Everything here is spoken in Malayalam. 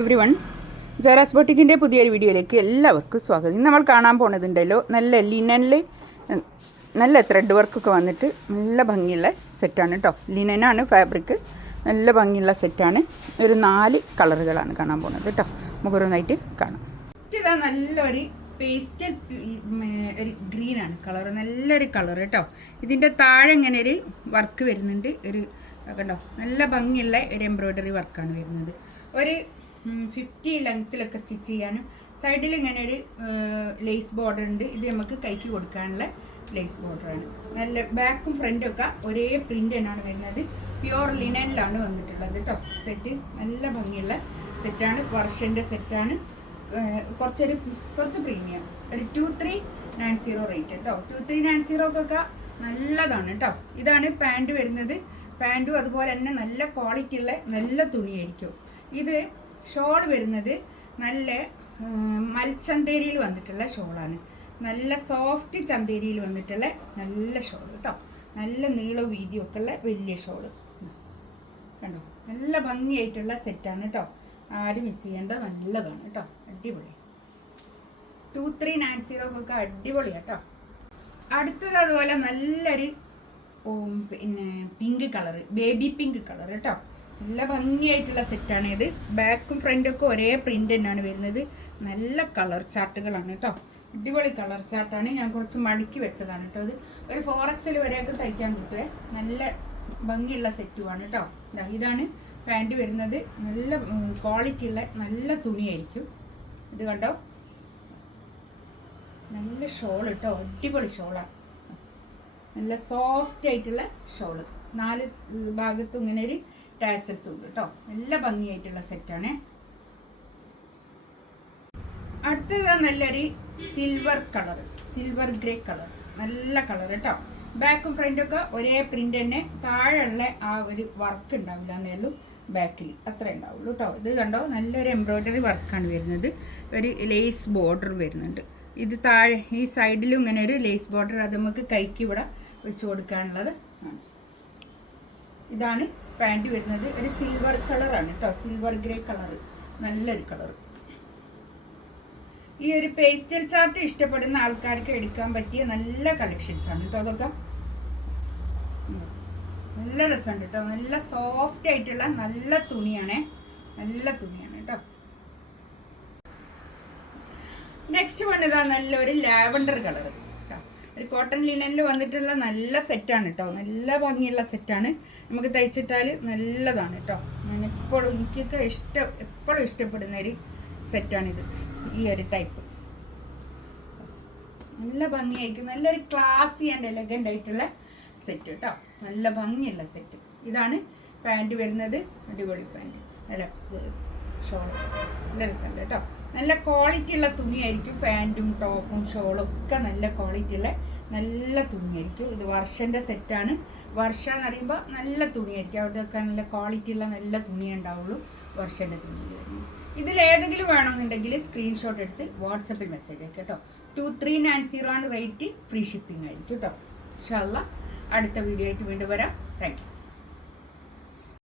എവ്രിവൺ, ജറാസ് ബൊട്ടിക്കിൻ്റെ പുതിയൊരു വീഡിയോയിലേക്ക് എല്ലാവർക്കും സ്വാഗതം. ഇന്ന് നമ്മൾ കാണാൻ പോണതുണ്ടല്ലോ, നല്ല ലിനനിൽ നല്ല ത്രെഡ് വർക്കൊക്കെ വന്നിട്ട് നല്ല ഭംഗിയുള്ള സെറ്റാണ് കേട്ടോ. ലിനനാണ് ഫാബ്രിക്, നല്ല ഭംഗിയുള്ള സെറ്റാണ്. ഒരു 4 കളറുകളാണ് കാണാൻ പോകുന്നത് കേട്ടോ. മുഖറൊന്നായിട്ട് കാണാം. ഇതാ നല്ലൊരു പേസ്റ്റൽ ഒരു ഗ്രീനാണ് കളർ, നല്ലൊരു കളർ കേട്ടോ. ഇതിൻ്റെ താഴെ ഇങ്ങനെ ഒരു വർക്ക് വരുന്നുണ്ട്, ഒരു കണ്ടോ, നല്ല ഭംഗിയുള്ള ഒരു എംബ്രോയ്ഡറി വർക്കാണ് വരുന്നത്. ഒരു 50 ലെങ്ത്തിലൊക്കെ സ്റ്റിച്ച് ചെയ്യാനും സൈഡിൽ ഇങ്ങനെ ഒരു ലേസ് ബോർഡർ ഉണ്ട്. ഇത് നമുക്ക് കൈക്ക് കൊടുക്കാനുള്ള ലേസ് ബോർഡറാണ്. നല്ല ബാക്കും ഫ്രണ്ടും ഒക്കെ ഒരേ പ്രിൻ്റ് തന്നെയാണ് വരുന്നത്. പ്യുവർ ലിനനിലാണ് വന്നിട്ടുള്ളത് കേട്ടോ. സെറ്റ് നല്ല ഭംഗിയുള്ള സെറ്റാണ്, വർഷൻ്റെ സെറ്റാണ്. കുറച്ച് പ്രീമിയം, ഒരു 2390 റേറ്റ് കേട്ടോ. 2390 നല്ലതാണ് കേട്ടോ. ഇതാണ് പാൻറ് വരുന്നത്. പാൻറ്റും അതുപോലെ തന്നെ നല്ല ക്വാളിറ്റി ഉള്ള നല്ല തുണിയായിരിക്കും. ഇത് ഷോൾ വരുന്നത് നല്ല മൽച്ചന്തേരിയിൽ വന്നിട്ടുള്ള ഷോളാണ്. നല്ല സോഫ്റ്റ് ചന്തേരിയിൽ വന്നിട്ടുള്ള നല്ല ഷോൾ കേട്ടോ. നല്ല നീളവും വീതിയും ഒക്കെ ഉള്ള വലിയ ഷോള് കണ്ടോ. നല്ല ഭംഗിയായിട്ടുള്ള സെറ്റാണ് കേട്ടോ. ആരും മിസ് ചെയ്യേണ്ട, നല്ലതാണ് കേട്ടോ. അടിപൊളി 2390 അടിപൊളിയാണ് കേട്ടോ. അടുത്തത് അതുപോലെ നല്ലൊരു pink colour, baby pink colour കേട്ടോ. നല്ല ഭംഗിയായിട്ടുള്ള സെറ്റാണ് ഇത്. ബാക്കും ഫ്രണ്ടും ഒക്കെ ഒരേ പ്രിൻ്റ് തന്നെയാണ് വരുന്നത്. നല്ല കളർ ചാർട്ടുകളാണ് കേട്ടോ. അടിപൊളി കളർ ചാർട്ടാണ്. ഞാൻ കുറച്ച് മടക്കി വെച്ചതാണ് കേട്ടോ. ഇത് ഒരു 4XL വരെയൊക്കെ തയ്ക്കാൻ കിട്ടുവേ. നല്ല ഭംഗിയുള്ള സെറ്റുമാണ് കേട്ടോ. ഇതാണ് പാൻറ് വരുന്നത്. നല്ല ക്വാളിറ്റി ഉള്ള നല്ല തുണിയായിരിക്കും. ഇത് കണ്ടോ, നല്ല ഷോൾ കേട്ടോ. അടിപൊളി ഷോളാണ്, നല്ല സോഫ്റ്റ് ആയിട്ടുള്ള ഷോള്. 4 ഭാഗത്തും ഇങ്ങനെ ഒരു ടാസൽസ് ഉണ്ട് കേട്ടോ. നല്ല ഭംഗിയായിട്ടുള്ള സെറ്റാണ്. അടുത്തത് നല്ലൊരു silver colour, silver grey colour, നല്ല കളർ കേട്ടോ. ബാക്കും ഫ്രണ്ടും ഒക്കെ ഒരേ പ്രിന്റ് തന്നെ. താഴെയുള്ള ആ ഒരു വർക്ക് ഉണ്ടാവില്ല എന്നേ ഉള്ളൂ, ബാക്കിൽ അത്ര ഉണ്ടാവുള്ളൂ കേട്ടോ. ഇത് കണ്ടോ, നല്ലൊരു എംബ്രോയ്ഡറി വർക്കാണ് വരുന്നത്. ഒരു ലേസ് ബോർഡർ വരുന്നുണ്ട്. ഇത് താഴെ ഈ സൈഡിലും ഇങ്ങനെ ഒരു ലേസ് ബോർഡർ, അത് നമുക്ക് കൈക്ക് ഇവിടെ വെച്ച് കൊടുക്കാനുള്ളത് ആണ്. ഇതാണ് പാൻറ് വരുന്നത്. ഒരു സിൽവർ കളറാണ് കേട്ടോ, സിൽവർ ഗ്രേ കളർ, നല്ലൊരു കളർ. ഈ ഒരു പേസ്റ്റൽ ചാർട്ട് ഇഷ്ടപ്പെടുന്ന ആൾക്കാർക്ക് എടുക്കാൻ പറ്റിയ നല്ല കളക്ഷൻസ് ആണ് കേട്ടോ. അതൊക്കെ നല്ല രസമുണ്ട് കേട്ടോ. നല്ല സോഫ്റ്റ് ആയിട്ടുള്ള നല്ല തുണിയാണ്, നല്ല തുണിയാണ് കേട്ടോ. നെക്സ്റ്റ് വന്നതാ നല്ലൊരു ലാവൻഡർ കളർ കേട്ടോ. ഒരു കോട്ടൺ ലിനനിൽ വന്നിട്ടുള്ള നല്ല സെറ്റാണ് കേട്ടോ. നല്ല ഭംഗിയുള്ള സെറ്റാണ്. നമുക്ക് തയ്ച്ചിട്ടാൽ നല്ലതാണ് കേട്ടോ. ഞാൻ എനിക്കൊക്കെ എപ്പോഴും ഇഷ്ടപ്പെടുന്ന ഒരു സെറ്റാണിത്. ഈ ഒരു ടൈപ്പ് നല്ല ഭംഗിയായിരിക്കും. നല്ലൊരു ക്ലാസി ആൻഡ് എലഗൻ്റ് ആയിട്ടുള്ള സെറ്റ് കേട്ടോ. നല്ല ഭംഗിയുള്ള സെറ്റ്. ഇതാണ് പാൻറ് വരുന്നത്. അടിപൊളി പാൻറ്, അല്ല ഷോൾ, നല്ല രസമുണ്ട് കേട്ടോ. നല്ല ക്വാളിറ്റി ഉള്ള തുണിയായിരിക്കും. പാൻറ്റും ടോപ്പും ഷോളും ഒക്കെ നല്ല ക്വാളിറ്റി ഉള്ള നല്ല തുണിയായിരിക്കും. ഇത് വർഷൻ്റെ സെറ്റാണ്. വർഷ എന്ന് പറയുമ്പോൾ നല്ല തുണിയായിരിക്കും. അവിടെയൊക്കെ നല്ല ക്വാളിറ്റി ഉള്ള നല്ല തുണിയേ ഉണ്ടാവുള്ളൂ വർഷൻ്റെ തുണിയിൽ വരുന്നത്. ഇതിലേതെങ്കിലും വേണമെന്നുണ്ടെങ്കിൽ സ്ക്രീൻഷോട്ട് എടുത്ത് വാട്സപ്പിൽ മെസ്സേജ് ആക്കി കേട്ടോ. 2390 ആണ് റേറ്റ്. ഫ്രീ ഷിപ്പിംഗ് ആയിരിക്കും കേട്ടോ. ഇൻഷാ അല്ലാഹ് അടുത്ത വീഡിയോ ആയിട്ട് വീണ്ടും വരാം. Thank you.